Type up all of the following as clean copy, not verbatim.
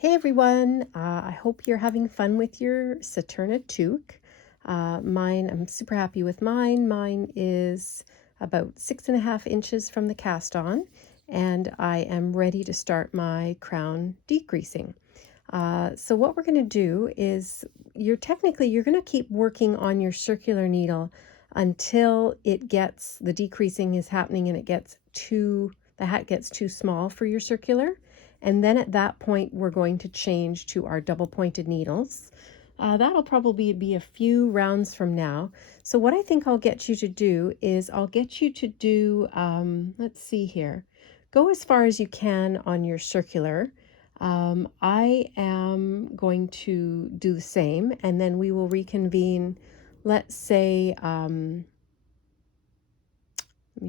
Hey everyone, I hope you're having fun with your Saturna Toque. I'm super happy with mine. Mine is about 6.5 inches from the cast on, and I am ready to start my crown decreasing. So what we're going to do is you're going to keep working on your circular needle until the decreasing is happening and the hat gets too small for your circular. And then at that point, we're going to change to our double pointed needles. That'll probably be a few rounds from now. So what I think I'll get you to do is let's see here, go as far as you can on your circular. I am going to do the same, and then we will reconvene, let's say, let me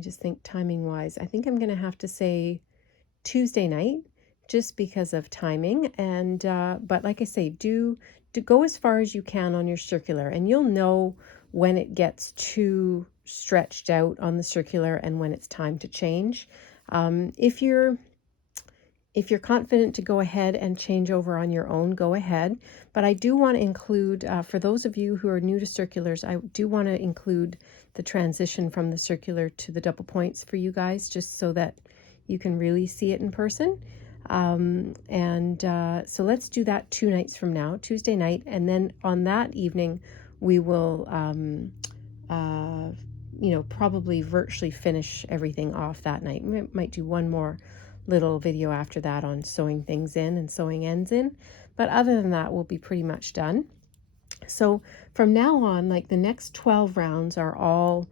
just think timing wise. I think I'm going to have to say Tuesday night, just because of timing. And but like I say, do go as far as you can on your circular, and you'll know when it gets too stretched out on the circular and when it's time to change. If you're confident to go ahead and change over on your own, go ahead. But I do want to include, for those of you who are new to circulars, I do want to include the transition from the circular to the double points for you guys, just so that you can really see it in person. So let's do that 2 nights from now, Tuesday night, and then on that evening we will probably virtually finish everything off that night. We might do one more little video after that on sewing things in and sewing ends in, but other than that, we'll be pretty much done. So from now on, like the next 12 rounds are all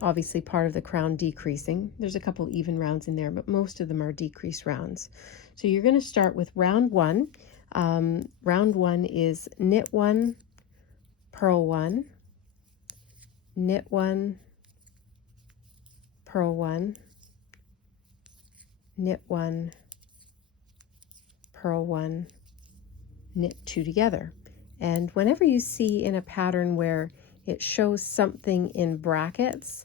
obviously part of the crown decreasing. There's a couple even rounds in there, but most of them are decrease rounds. So you're going to start with round one. Round one is knit one, purl one, knit one, purl one, knit one, purl one, knit two together. And whenever you see in a pattern where it shows something in brackets,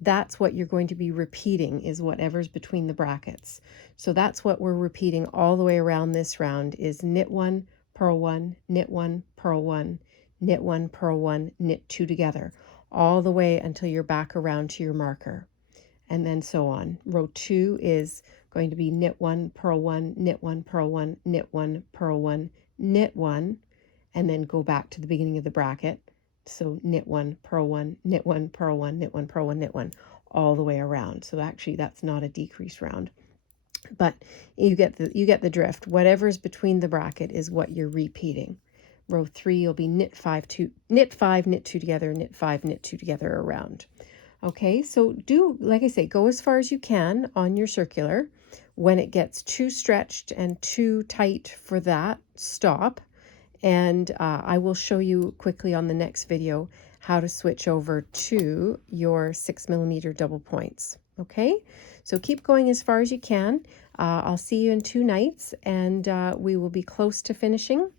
that's what you're going to be repeating, is whatever's between the brackets. So that's what we're repeating all the way around this round, is knit one, purl one, knit one, purl one, knit one, purl one, knit two together, all the way until you're back around to your marker. And then so on. Row 2 is going to be knit one, purl one, knit one, purl one, knit one, purl one, knit one, and then go back to the beginning of the bracket. So knit one, purl one, knit one, purl one, knit one, purl one, knit one, all the way around. So actually that's not a decrease round, but you get the drift. Whatever's between the bracket is what you're repeating. Row 3 you'll be knit 5, knit 5, knit 2 together, knit 5, knit 2 together around. Okay, so like I say, go as far as you can on your circular. When it gets too stretched and too tight for that, stop. And I will show you quickly on the next video how to switch over to your 6mm double points. Okay, so keep going as far as you can. I'll see you in 2 nights, and we will be close to finishing.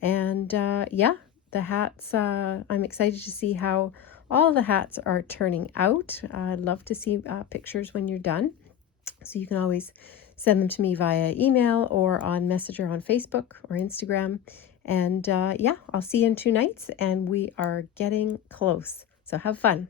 And yeah, the hats, I'm excited to see how all the hats are turning out. I'd love to see pictures when you're done. So you can always send them to me via email or on Messenger on Facebook or Instagram. And yeah, I'll see you in 2 nights, and we are getting close. So have fun.